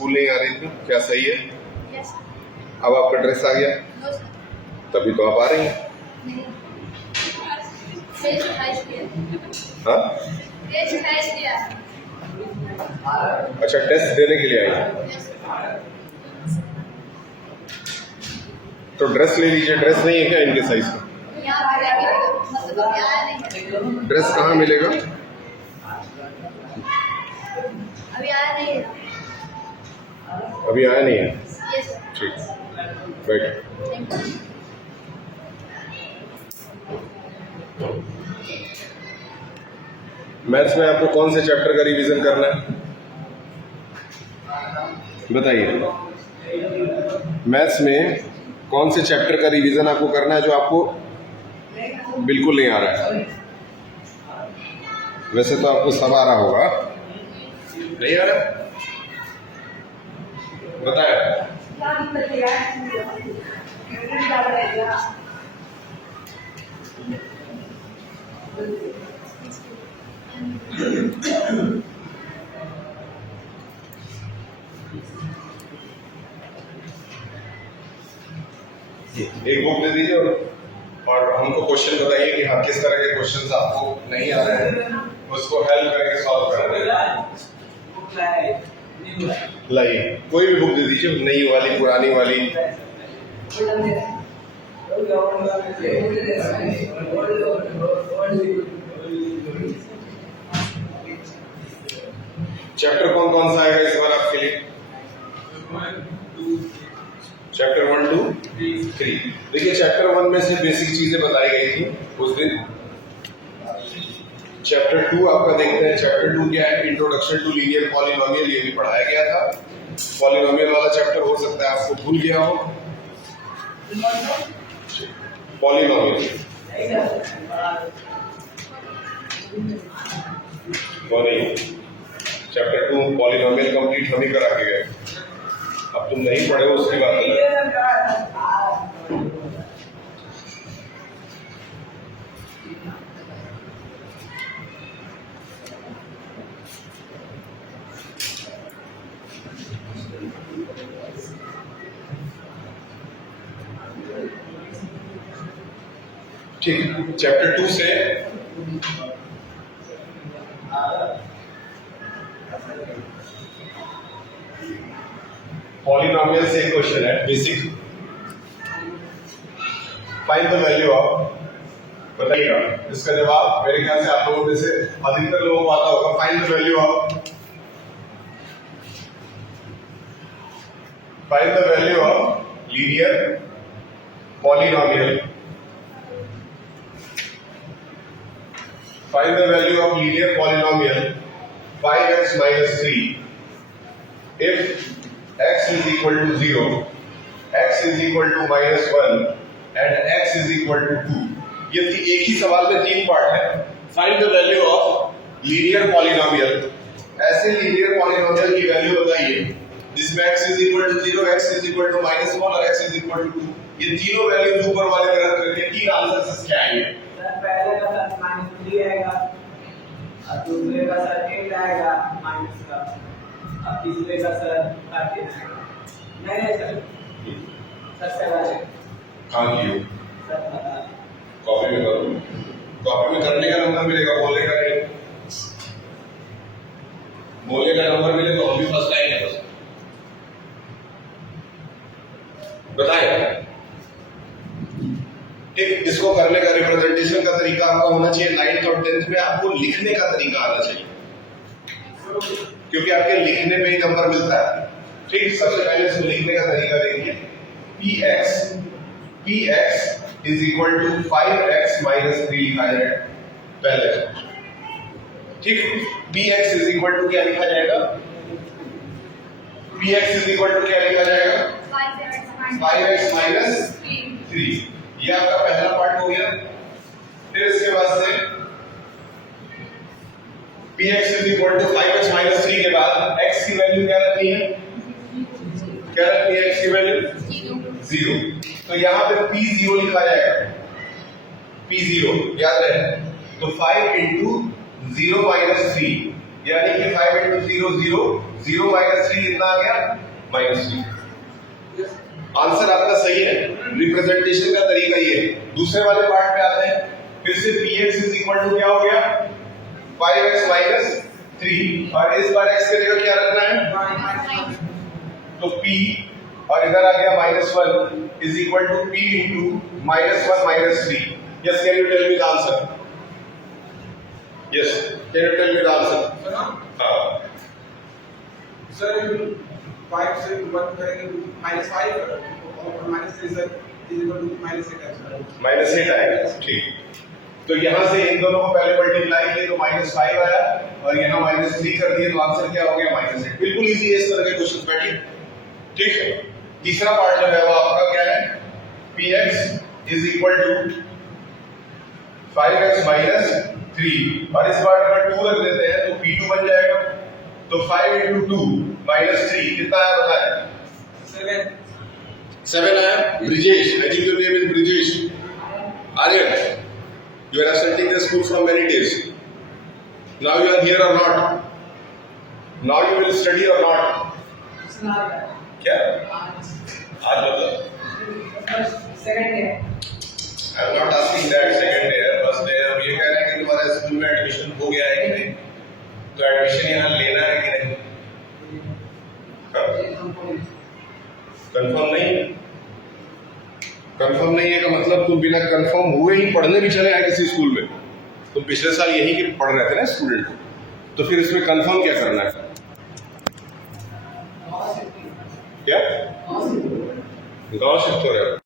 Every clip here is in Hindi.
स्कूल नहीं आ रही थी, क्या सही है? यस अब आपका ड्रेस आ गया, नो सर तभी तो आप आ रही हैं। नहीं फेस नाइस किया हाँ, फेस नाइस किया अच्छा, टेस्ट देने के लिए आई हैं। यस तो ड्रेस ले लीजिए। ड्रेस नहीं है क्या इनके साइज का? यहाँ पे अभी मतलब अभी आया नहीं ड्रेस कहाँ मिलेगा? अभी आया नहीं है अभी आया नहीं है। यस ठीक, बैठ। थैंक यू मैथ्स में आपको कौन से चैप्टर का रिवीजन करना है बताइए। मैथ्स में कौन से चैप्टर का रिवीजन आपको करना है जो आपको बिल्कुल नहीं आ रहा है? वैसे तो आपको सब आ रहा होगा, नहीं आ रहा? बताया। एक बुक दे दीजिए और हमको क्वेश्चन बताइए कि हाँ किस तरह के क्वेश्चंस आपको नहीं आ रहे हैं, उसको हेल्प करके सॉल्व कर दें। लाइए, कोई भी बुक दे दीजिए, नई वाली पुरानी वाली। चैप्टर कौन कौन सा आएगा इस बार आपके लिए? चैप्टर 1, 2, 3। देखिए, चैप्टर 1 में से बेसिक चीजें बताई गई थी उस दिन। चैप्टर 2 आपका देखते हैं। चैप्टर 2 क्या है? इंट्रोडक्शन टू लीनियर पॉलिनोमियल, ये भी पढ़ाया गया था। पॉलिनोमियल वाला चैप्टर हो सकता है आपको भूल गया हो। पॉलिनोमियल वो नहीं, चैप्टर 2 पॉलिनोमियल कंप्लीट हम ही करा के गए। अब तुम नहीं पढ़े हो उसकी बात है। ठीक, चैप्टर 2 से पॉलिनोमियल से एक क्वेश्चन है basic. Find the value of, बताइएगा इसका जवाब। मेरे ख्याल से आप लोगों में से अधिकतर लोगों को आता होगा। Find the value of linear polynomial. Find the value of linear polynomial 5x minus 3 if x is equal to 0, x is equal to minus 1 and x is equal to 2। ये एक ही सवाल में 3 पार्ट है। Find the value of linear polynomial। ऐसे linear polynomial की वैल्यू बताइए जिसमें x is equal to 0, x is equal to minus 1 और x is equal to 2। ये तीनों वैल्यूज ऊपर वाले में रख करके 3 आंसर्स क्या आएंगे? पहले का सर -3 आएगा और दूसरे का सर 8 आएगा माइनस का, अब तीसरे का सर 13 आएगा। नहीं सर, सर 7 है। कहाँ की हो? सर पता नहीं। कॉपी में करो। कॉपी में करने का नंबर मिलेगा, बोलने का नहीं। बोलने का नंबर मिले तो हम भी फर्स्ट आएंगे। बस बताए। ठीक, इसको करने का रिप्रेजेंटेशन का तरीका आपका होना चाहिए 9th और 10th में आपको लिखने का तरीका आना चाहिए, क्योंकि आपके लिखने में ही नंबर मिलता है। ठीक, सबसे पहले इसको लिखने का तरीका देखिए। px is equal to 5x minus 3 लिखा जाएगा पहले। ठीक, px इज इक्वल टू क्या लिखा जाएगा? px इज इक्वल टू क्या लिखा जाएगा? 5x minus 3। ये आपका पहला पार्ट हो गया। फिर इसके बाद से px is equal to 5x minus 3 के बाद x की वैल्यू क्या रखनी है? क्या रखनी है x की वैल्यू? 0। तो यहाँ पे p0 लिखा जाएगा। p0 याद रहे, तो 5 इंटू 0 माइनस 3, यानी कि 5 इंटू 0 0, 0 माइनस 3 कितना आ गया? -3। आंसर आपका सही है, रिप्रेजेंटेशन का तरीका ये है। दूसरे वाले पार्ट पे आते हैं, फिर से px इज इक्वल टू क्या हो गया 5x माइनस 3, और इस बार x की जगह क्या रखना है, तो p, और इधर आ गया -1 is equal to p into -1 minus 3। Yes, can you tell me the answer? Yes, can you tell me the answer? हाँ, सर 5 से 1 करेंगे -5 और -3 सर इज इक्वल टू -8 -8 आएगा। ठीक, तो यहां से इन दोनों को पहले मल्टीप्लाई किए तो -5 आया, और यहां -3 कर दिए तो आंसर क्या हो गया -8। बिल्कुल इजी है इस तरह के क्वेश्चन बैठिए। ठीक है, तीसरा पार्ट जो है वो आपका क्या है, px is equal to 5x minus 3, और इस बार अगर 2 रख देते हैं तो p2 बन जाएगा। तो 5 इंटू 2 माइनस 3 कितना आया बताएं? 7 आया। Brijesh, I think your name is Brijesh. Aryan, you are absenting the school from many days. Now you are here or not? Now you will study or not? क्या? आज मतलब? I am not asking that second year. बस मैं अब ये कह रहे हैं कि तुम्हारा स्कूल में एडमिशन हो गया है कि नहीं? तो एडमिशन यहाँ लेना है कि नहीं? कंफर्म नहीं? कंफर्म नहीं है का मतलब तुम बिना कंफर्म हुए ही पढ़ने भी चले आए किसी स्कूल में। तुम पिछले साल यही कि पढ़ रहे थे ना स्टूडेंट, तो फिर इसमें कंफर्म क्या करना है? क्या गांव शिफ्ट हो रहे हो?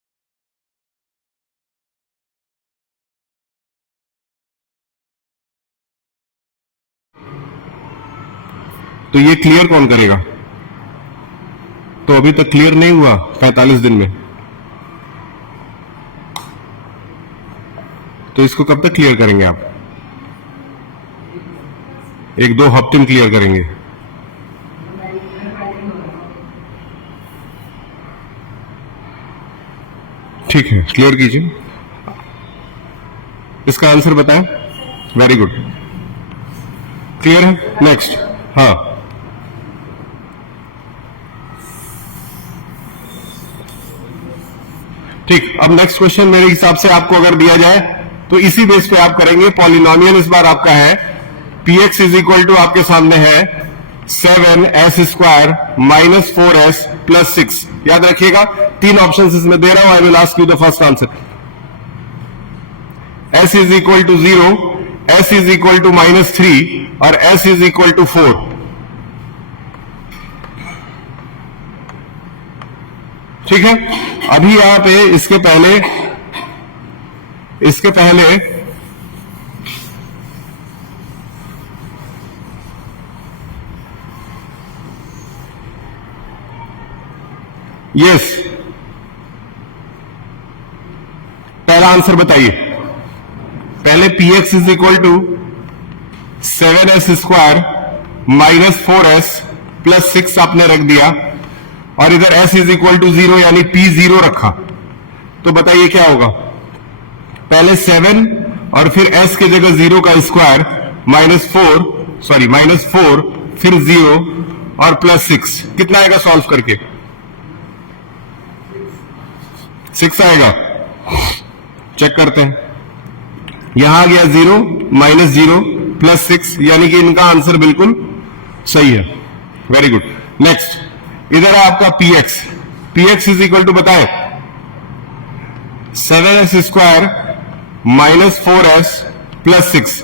तो ये क्लियर कौन करेगा? तो अभी तक क्लियर नहीं हुआ 45 दिन में, तो इसको कब तक क्लियर करेंगे आप? 1-2 हफ्ते में क्लियर करेंगे। ठीक है, क्लियर कीजिए। इसका आंसर बताएं। वेरी गुड, क्लियर है। नेक्स्ट, हाँ, ठीक। अब नेक्स्ट क्वेश्चन मेरे हिसाब से आपको अगर दिया जाए तो इसी बेस पे आप करेंगे। पॉलिनोमियल इस बार आपका है px इज इक्वल टू आपके सामने है 7s² माइनस 4s प्लस 6। याद रखिएगा 3 ऑप्शन इसमें दे रहा हूं। I will ask you the first answer. s is equal to 0, s is equal to -3 और s इज इक्वल टू 4। ठीक है, अभी यहां पे इसके पहले यस, पहला आंसर बताइए। पहले px is equal to 7s² minus 4s plus 6 आपने रख दिया, और इधर s इज इक्वल टू 0 यानी p0 रखा। तो बताइए क्या होगा? पहले 7 और फिर s की जगह 0 का स्क्वायर -4 फिर 0 और प्लस 6। कितना आएगा सॉल्व करके? 6 आएगा। चेक करते हैं। यहां आ गया 0 -0 प्लस 6, यानी कि इनका आंसर बिल्कुल सही है। Very good. नेक्स्ट, इधर है आपका px इज इक्वल टू बताएं 7s² माइनस 4s प्लस 6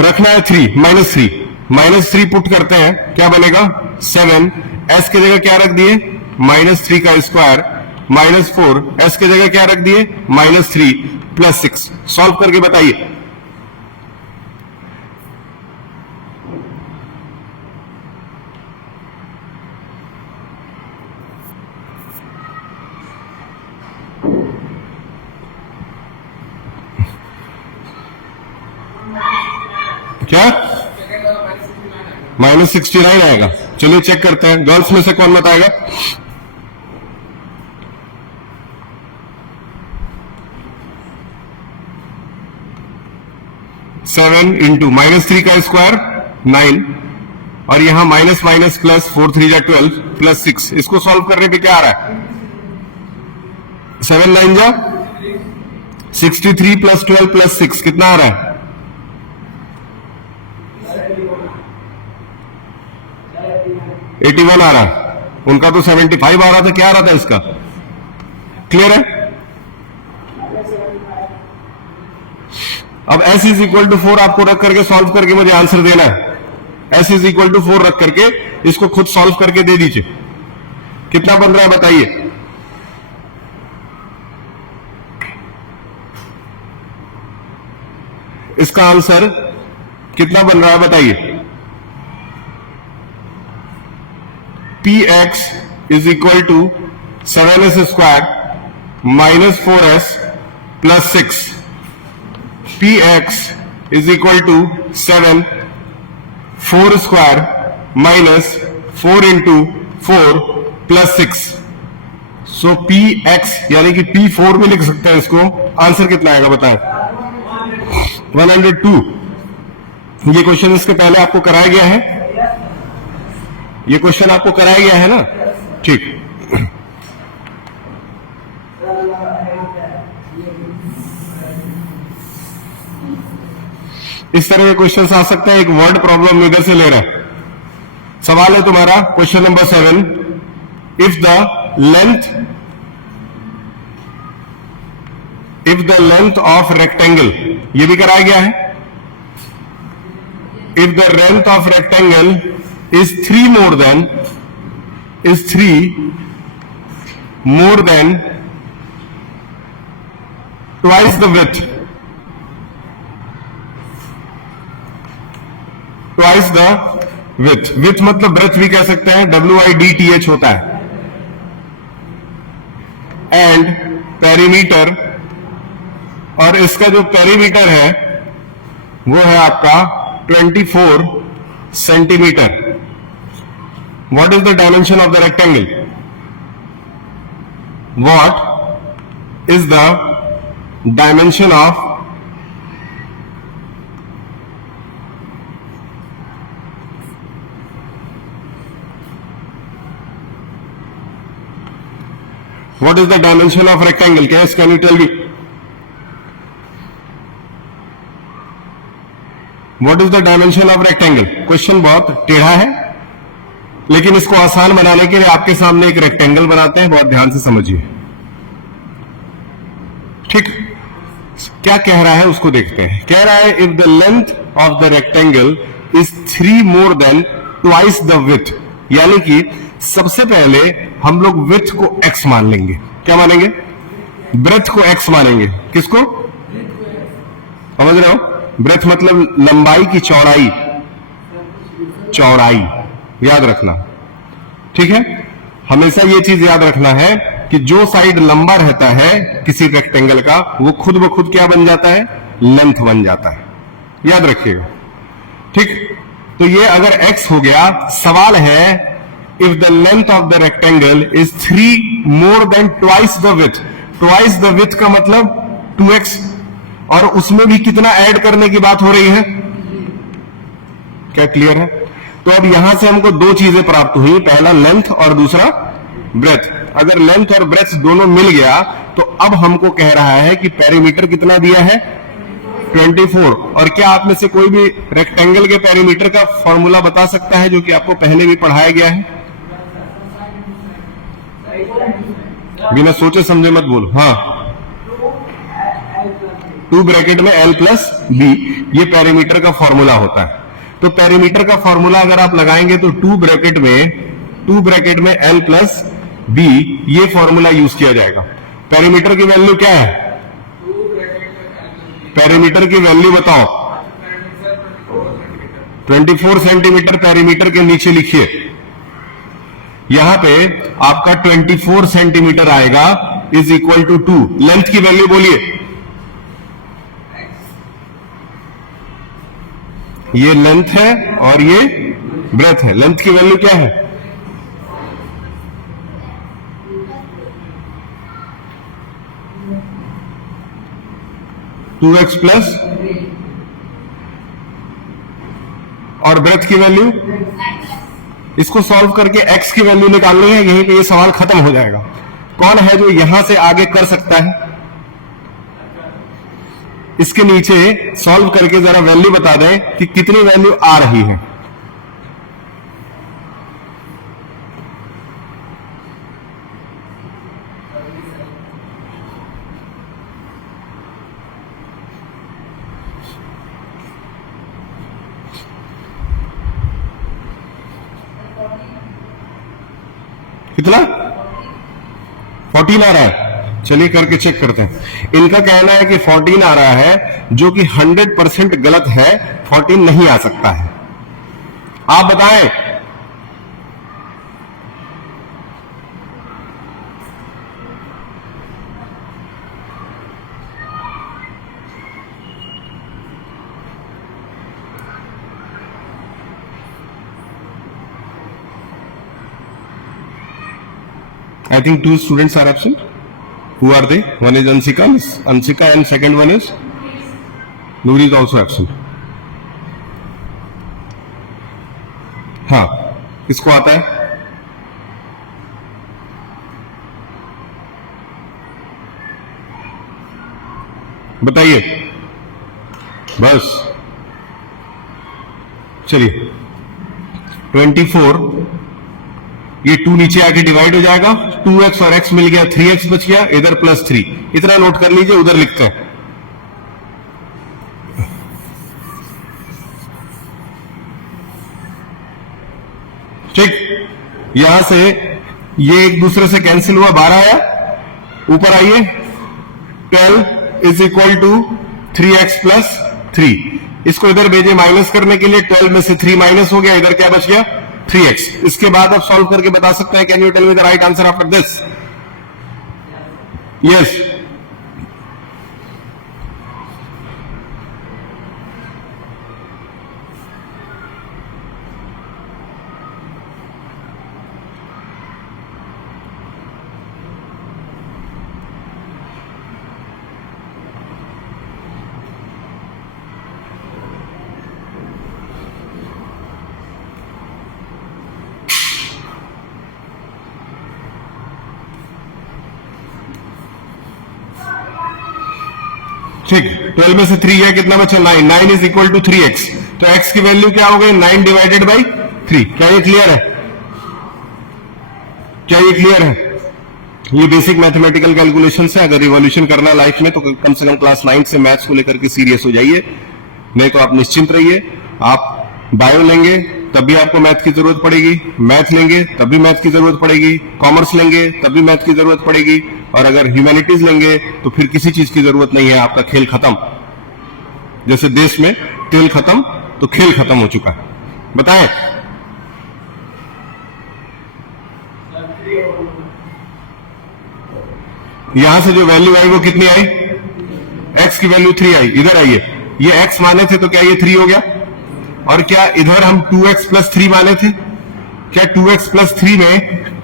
रखना है 3 -3 पुट करते हैं, क्या बनेगा 7 s की जगह क्या रख दिए -3 का स्क्वायर -4 s की जगह क्या रख दिए -3 प्लस 6। सॉल्व करके बताइए। क्या -69 आएगा? चलिए चेक करते हैं। गर्ल्स में से कौन बताएगा? -7 इंटू -3 का स्क्वायर 9 और यहां माइनस माइनस प्लस 4 3 जा 12 प्लस 6, इसको सॉल्व करने पे क्या आ रहा है? 7 9 जा 63 प्लस 12 प्लस 6 कितना आ रहा है? 81 आ रहा है। उनका तो 75 आ रहा था, क्या आ रहा था इसका? क्लियर है? अब s इज इक्वल टू 4 आपको रख करके सॉल्व करके मुझे आंसर देना है। s इज इक्वल टू 4 रख करके इसको खुद सॉल्व करके दे दीजिए। कितना बन रहा है बताइए? इसका आंसर कितना बन रहा है बताइए? px is equal to 7s square minus 4s plus 6। px is equal to 7 4 square minus 4 into 4 plus 6। So px यानी कि p4 में लिख सकते हैं इसको। आंसर कितना आएगा बताएं? 102। ये क्वेश्चन इसके पहले आपको कराया गया है, ये क्वेश्चन आपको कराया गया है ना? ठीक। इस तरह के क्वेश्चन आ सकते हैं। एक वर्ड प्रॉब्लम इधर से ले रहा है। सवाल है तुम्हारा question number 7, if the length of rectangle, ये भी कराया गया है। If the length of rectangle is 3 more than twice the width, width मतलब breadth भी कह सकते हैं, WIDTH होता है। एंड पेरीमीटर, और इसका जो पेरीमीटर है वो है आपका 24 centimetre. What is the dimension of the rectangle? What is the dimension of rectangle? Guys, can you tell me? What is the dimension of rectangle? Question बहुत टेढ़ा है, लेकिन इसको आसान बनाने के लिए आपके सामने एक रेक्टेंगल बनाते हैं। बहुत ध्यान से समझिए, ठीक? क्या कह रहा है उसको देखते हैं। कह रहा है if the length of the rectangle is 3 more than twice the width, यानी कि सबसे पहले हम लोग width को x मान लेंगे। क्या मानेंगे? ब्रेथ को x मानेंगे। किसको? समझ रहे हो? ब्रेथ मतलब लंबाई की चौड़ाई, याद रखना, ठीक है? हमेशा ये चीज याद रखना है कि जो साइड लंबा रहता है किसी रेक्टेंगल का, वो खुद ब खुद क्या बन जाता है? लेंथ बन जाता है। याद रखिएगा, ठीक? तो ये अगर x हो गया, सवाल है if the length of the rectangle is 3 more than twice the width, twice the width का मतलब 2x, और उसमें भी कितना ऐड करने की बात हो रही है? क्या क्लियर है? तो अब यहां से हमको दो चीजें प्राप्त हुई, पहला लेंथ और दूसरा ब्रेथ। अगर लेंथ और ब्रेथ दोनों मिल गया तो अब हमको कह रहा है कि पेरीमीटर कितना दिया है? 24। और क्या आप में से कोई भी रेक्टेंगल के पेरीमीटर का फॉर्मूला बता सकता है, जो कि आपको पहले भी पढ़ाया गया है? बिना सोचे समझे मत बोलो। हाँ, 2 ब्रैकेट में L प्लस B, ये पेरीमीटर का फॉर्मूला होता है। तो पेरीमीटर का फॉर्मूला अगर आप लगाएंगे तो 2 ब्रैकेट में L प्लस B, ये फॉर्मूला यूज किया जाएगा। पेरीमीटर की वैल्यू क्या है? पेरीमीटर की वैल्यू बताओ। 24 सेंटीमीटर पेरीमीटर के नीचे लिखिए। यहां पे आपका 24 सेंटीमीटर आएगा इज इक्वल टू 2। लेंथ की वैल्यू बोलिए। ये लेंथ है और ये ब्रेथ है। लेंथ की वैल्यू क्या है? टू एक्स प्लस, और ब्रेथ की वैल्यू इसको सॉल्व करके x की वैल्यू निकालनी है, यहीं पे ये सवाल खत्म हो जाएगा। कौन है जो यहां से आगे कर सकता है? इसके नीचे सॉल्व करके जरा वैल्यू बता दें कि कितनी वैल्यू आ रही है। कितना? 14 आ रहा है। चलिए करके चेक करते हैं। इनका कहना है कि 14 आ रहा है, जो कि 100% गलत है। 14 नहीं आ सकता है। आप बताएं। I think 2 students are absent. Who are they? One is Ansika, and second one is Noori is also absent. हाँ, किसको आता है? बताइए। बस चलिए। 24, ये 2 नीचे आके डिवाइड हो जाएगा, 2x और x मिल गया, 3x बच गया, इधर +3। इतना नोट कर लीजिए, उधर लिखते हैं। ठीक, यहां से ये एक दूसरे से कैंसिल हुआ, 12 आया। ऊपर आइए, 12 इज इक्वल टू 3x + 3। इसको इधर भेजे माइनस करने के लिए। 12 में से 3 माइनस हो गया, इधर क्या बच गया? 3x। इसके बाद आप सॉल्व करके बता सकते हैं। Can you tell me the right answer after this? Yes. ठीक, 12 में से 3 गया, कितना बचा? 9। 9 इज इक्वल टू 3x। तो x की वैल्यू क्या हो गई? 9 डिवाइडेड बाई 3। क्या ये क्लियर है? क्या ये क्लियर है? ये बेसिक मैथमेटिकल कैलकुलेशन है। अगर रिवॉल्यूशन करना है लाइफ में तो कम से कम क्लास 9 से मैथ्स को लेकर के सीरियस हो जाइए, नहीं तो आप निश्चिंत रहिए। आप बायो लेंगे तब भी आपको मैथ की जरूरत पड़ेगी, मैथ लेंगे तब भी मैथ की जरूरत पड़ेगी, कॉमर्स लेंगे तब भी मैथ की जरूरत पड़ेगी, और अगर ह्यूमैनिटीज लेंगे तो फिर किसी चीज की जरूरत नहीं है। आपका खेल खत्म। जैसे देश में तेल खत्म तो खेल खत्म हो चुका है। बताएं। यहां से जो वैल्यू आई वो कितनी आई? x की वैल्यू 3 आई। इधर आइए, ये x माने थे तो क्या ये 3 हो गया? और क्या इधर हम 2x + 3 माने थे? क्या 2x + 3 में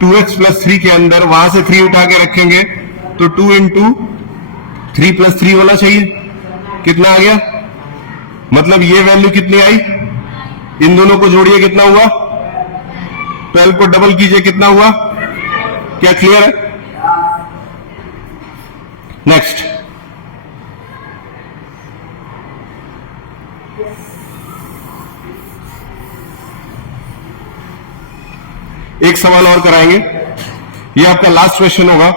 2x + 3 के अंदर वहां से 3 उठा के रखेंगे तो 2 × 3 + 3 होना चाहिए। कितना आ गया? मतलब ये वैल्यू कितनी आई? इन दोनों को जोड़िए, कितना हुआ? 12 को डबल कीजिए, कितना हुआ? क्या क्लियर है? नेक्स्ट। एक सवाल और कराएंगे, ये आपका लास्ट क्वेश्चन होगा।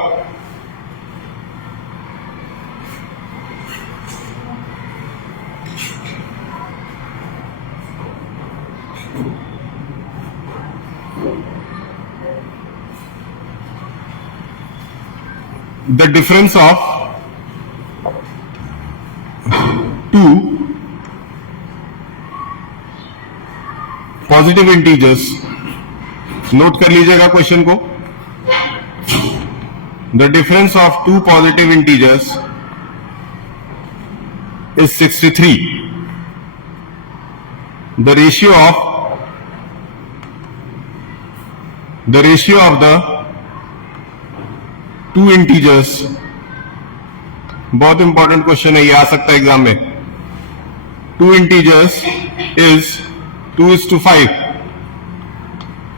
The difference of 2 positive integers, note कर लीजिएगा क्वेश्चन को। The difference of 2 positive integers is 63. The ratio of the 2 integers, बहुत इंपॉर्टेंट क्वेश्चन है, ये आ सकता है एग्जाम में। 2 integers is 2:5.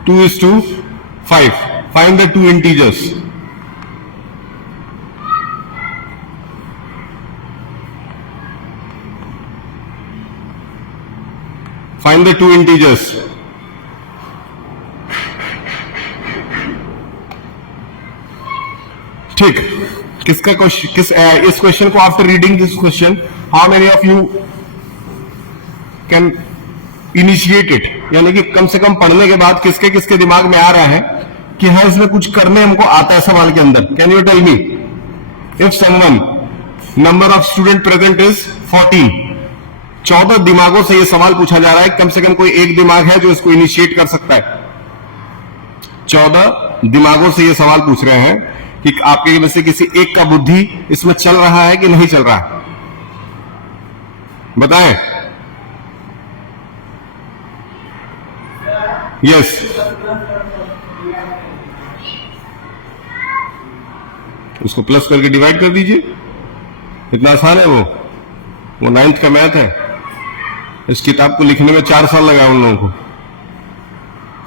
2:5. Find the two integers. Find the two integers. ठीक, किसका क्वेश्चन, इस क्वेश्चन को after reading this question how many of you can initiate it, यानी कि कम से कम पढ़ने के बाद किसके किसके दिमाग में आ रहा है कि हाँ इसमें कुछ करने हमको आता है सवाल के अंदर. Can you tell me if someone number of student present is 14, 14 दिमागों से ये सवाल पूछा जा रहा है, कम से कम कोई एक दिमाग है जो इसको इनिशिएट कर सकता है. 14 दिमागों से ये सवाल पूछ रहे हैं कि आपके में से किसी एक का बुद्धि इसमें चल रहा है कि नहीं चल रहा है, बताएं. यस, उसको प्लस करके डिवाइड कर दीजिए, इतना आसान है वो 9th का मैथ है. इस किताब को लिखने में 4 साल लगा उन लोगों को,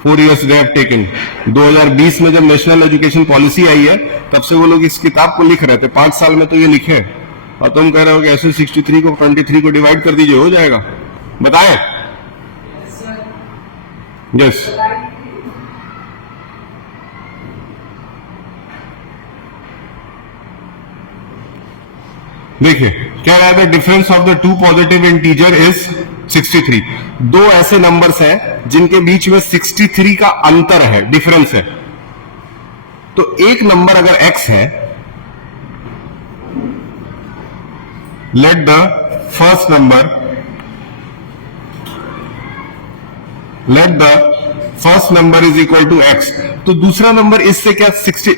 4 years they have taken. 2020 में जब नेशनल एजुकेशन पॉलिसी आई है तब से वो लोग इस किताब को लिख रहे थे, 5 साल में तो ये लिखे हैं, और तुम कह रहे हो कि ऐसे 63 को 23 को डिवाइड कर दीजिए हो जाएगा. बताएं. यस, देखिए क्या रहा है, difference of the two positive integer is 63. दो ऐसे नंबर्स हैं जिनके बीच में 63 का अंतर है, डिफरेंस है. तो एक नंबर अगर x है, let the first number is equal to x, तो दूसरा नंबर इससे क्या 60.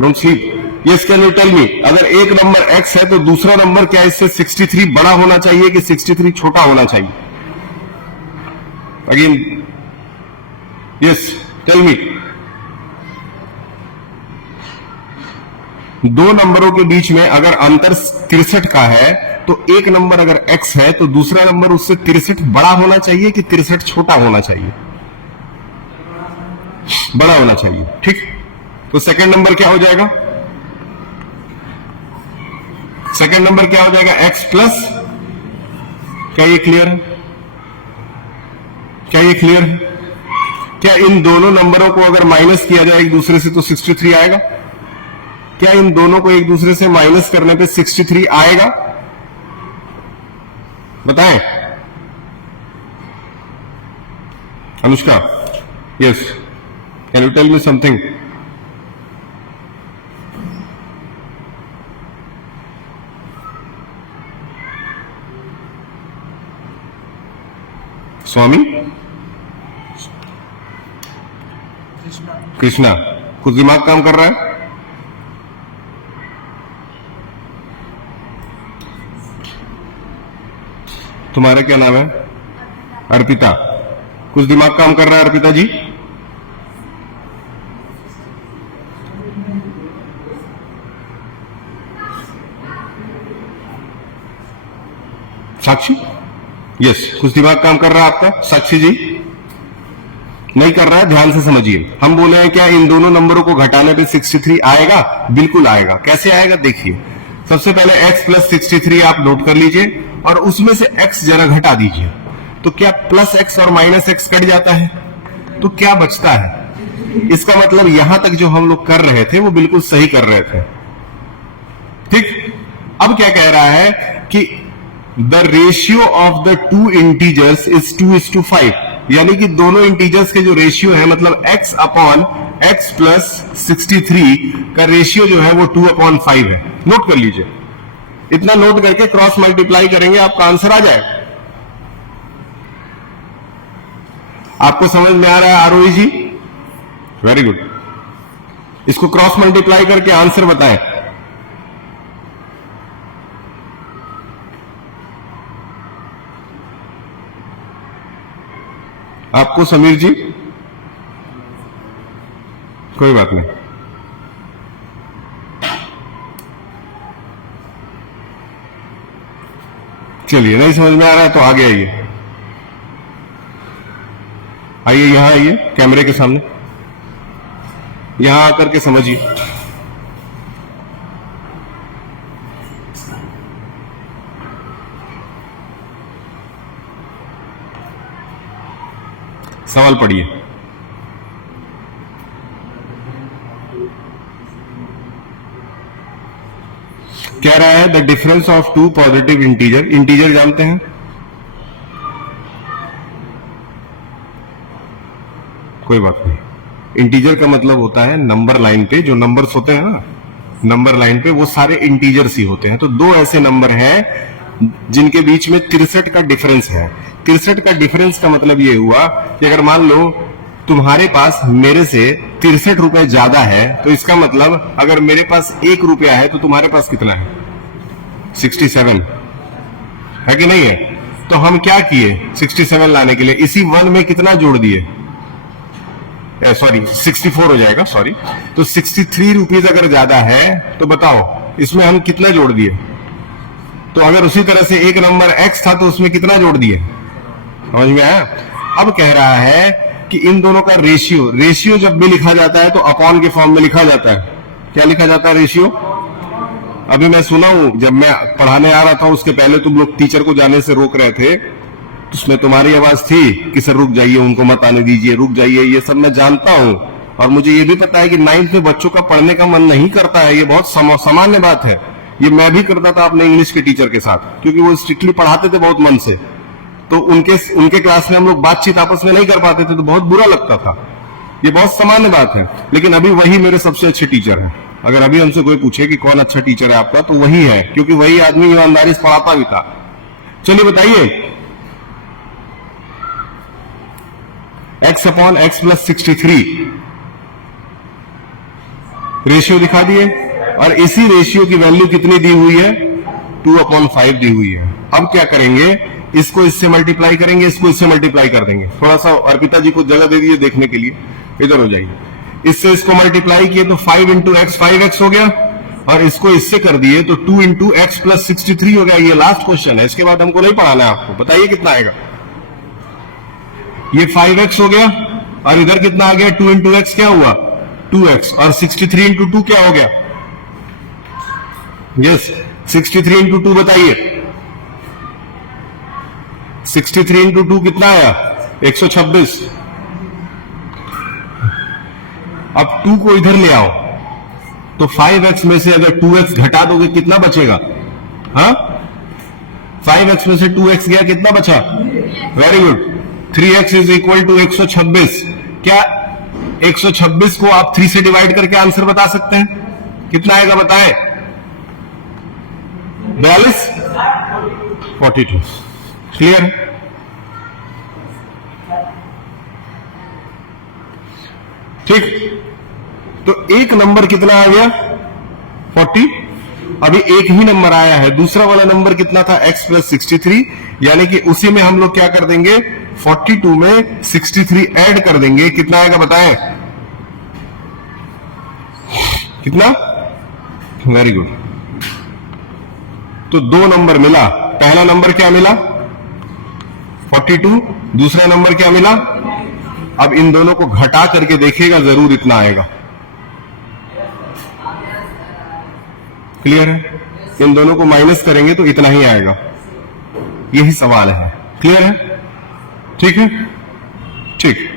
Don't sleep. Yes, can you tell me, अगर एक नंबर x है तो दूसरा नंबर क्या इससे 63 बड़ा होना चाहिए कि 63 छोटा होना चाहिए? Again, yes, tell me. दो नंबरों के बीच में अगर अंतर 63 का है तो एक नंबर अगर x है तो दूसरा नंबर उससे 63 बड़ा होना चाहिए कि 63 छोटा होना चाहिए? बड़ा होना चाहिए. ठीक, तो सेकंड नंबर क्या हो जाएगा? सेकंड नंबर क्या हो जाएगा? x प्लस, क्या ये क्लियर है? क्या ये क्लियर है? क्या इन दोनों नंबरों को अगर माइनस किया जाए एक दूसरे से तो 63 आएगा? क्या इन दोनों को एक दूसरे से माइनस करने पे 63 आएगा? बताएं. Anushka, yes, can you tell me something? Swami, Krishna, कुछ दिमाग काम कर रहा है? तुम्हारा क्या नाम है? अर्पिता. कुछ दिमाग काम कर रहा है अर्पिता जी? साक्षी, यस, कुछ दिमाग काम कर रहा है आपका? साक्षी जी नहीं कर रहा है, ध्यान से समझिए. हम बोले हैं क्या इन दोनों नंबरों को घटाने पे 63 आएगा? बिल्कुल आएगा. कैसे आएगा देखिए. सबसे पहले x प्लस 63 आप नोट कर लीजिए और उसमें से x जरा घटा दीजिए, तो क्या प्लस x और माइनस x कट जाता है? तो क्या बचता है? इसका मतलब यहां तक जो हम लोग कर रहे थे वो बिल्कुल सही कर रहे थे. ठीक, अब क्या कह रहा है कि the ratio of the two integers is 2:5, यानी कि दोनों इंटीजर्स के जो रेशियो है, मतलब x अपॉन x प्लस 63 का रेशियो जो है वो 2/5 है. नोट कर लीजिए. इतना नोट करके क्रॉस मल्टीप्लाई करेंगे, आपका आंसर आ जाए. आपको समझ में आ रहा है आरोही जी? Very good. इसको क्रॉस मल्टीप्लाई करके आंसर बताएं. आपको समीर जी? कोई बात नहीं. चलिए, नहीं समझ में आ रहा है तो आगे आइए. आइए यहां आइए कैमरे के सामने, यहां आकर के समझिए। सवाल पढ़िए। कह रहा है the difference of two positive integer, integer जानते हैं, कोई बात नहीं। इंटीजर का मतलब होता है नंबर लाइन पे जो नंबर्स होते हैं ना, नंबर लाइन पे वो सारे इंटीजर्स ही होते हैं। तो दो ऐसे नंबर हैं जिनके बीच में 63 का डिफरेंस है। 63 का डिफरेंस का मतलब ये हुआ कि अगर मान लो तुम्हारे पास मेरे से 63 रुपए ज्यादा है, तो इसका मतलब अगर मेरे पास 1 रुपया है तो तुम्हारे पास कितना है? 67 है कि नहीं है? तो हम क्या किए 67 लाने के लिए? इसी 1 में कितना जोड़ दिए? सॉरी 64 हो जाएगा, सॉरी। तो 63 रुपीज अगर ज्यादा है तो बताओ इसमें हम कितना जोड़ दिए? तो अगर उसी तरह से एक नंबर x था तो उसमें कितना जोड़ दिए? समझ में आया? अब कह रहा है कि इन दोनों का रेशियो, रेशियो जब भी लिखा जाता है तो अपॉन के फॉर्म में लिखा जाता है। क्या लिखा जाता है? रेशियो। अभी मैं सुना हूं, जब मैं पढ़ाने आ रहा था उसके पहले तुम लोग टीचर को जाने से रोक रहे थे, उसमें तुम्हारी आवाज थी कि सर रुक जाइए, उनको मत आने दीजिए, रुक जाइए। ये सब मैं जानता हूं और मुझे ये भी पता है कि 9th में बच्चों का पढ़ने का मन नहीं करता है। ये बहुत सामान्य बात है। ये मैं भी करता था अपने इंग्लिश के टीचर के साथ, क्योंकि वो स्ट्रिक्टली पढ़ाते थे बहुत मन से। तो उनके क्लास में हम लोग बातचीत आपस में नहीं कर पाते थे तो बहुत बुरा लगता था। ये बहुत सामान्य बात है, लेकिन अभी वही मेरे सबसे अच्छे टीचर हैं। अगर अभी हमसे कोई पूछे कि कौन अच्छा टीचर है आपका, तो वही है, क्योंकि वही आदमी ईमानदारी से पढ़ाता भी था। चलिए बताइए, x upon x plus 63 ratio दिखा दिए, और इसी रेशियो की वैल्यू कितनी दी हुई है? 2/5 दी हुई है। अब क्या करेंगे? इसको इससे मल्टीप्लाई करेंगे, इसको इससे मल्टीप्लाई कर देंगे। थोड़ा सा अर्पिता जी को जगह दे दीजिए देखने के लिए, इधर हो जाइए। इससे इसको मल्टीप्लाई किए तो 5 इंटू एक्स 5x हो गया, और इसको इससे कर दिए तो 2 इंटू एक्स प्लस 63 हो गया। ये लास्ट क्वेश्चन है, इसके बाद हमको नहीं पढ़ाना है आपको। बताइए कितना आएगा? ये 5x हो गया, और इधर कितना आ गया? 2 इंटू एक्स क्या हुआ? 2x, और 63 इंटू 2 क्या हो गया? यस 63 इंटू 2 बताइए। 63 इंटू 2 कितना आया? 126। अब 2 को इधर ले आओ तो 5x में से अगर 2x घटा दोगे कितना बचेगा? हाँ, 5x में से 2x गया, कितना बचा? Very good, 3x is equal to 126। क्या 126 को आप 3 से डिवाइड करके आंसर बता सकते हैं? कितना आएगा बताएं? 42, 42। क्लियर? ठीक। तो एक नंबर कितना आ गया? 40। अभी एक ही नंबर आया है, दूसरा वाला नंबर कितना था? x प्लस 63, यानी कि उसी में हम लोग क्या कर देंगे? 42 में 63 ऐड कर देंगे। कितना आएगा बताएं? कितना? Very good. तो 2 नंबर मिला। पहला नंबर क्या मिला? 42। दूसरा नंबर क्या मिला? अब इन दोनों को घटा करके देखिएगा, जरूर इतना आएगा। क्लियर है? इन दोनों को माइनस करेंगे तो इतना ही आएगा। यही सवाल है। क्लियर है? ठीक है? ठीक।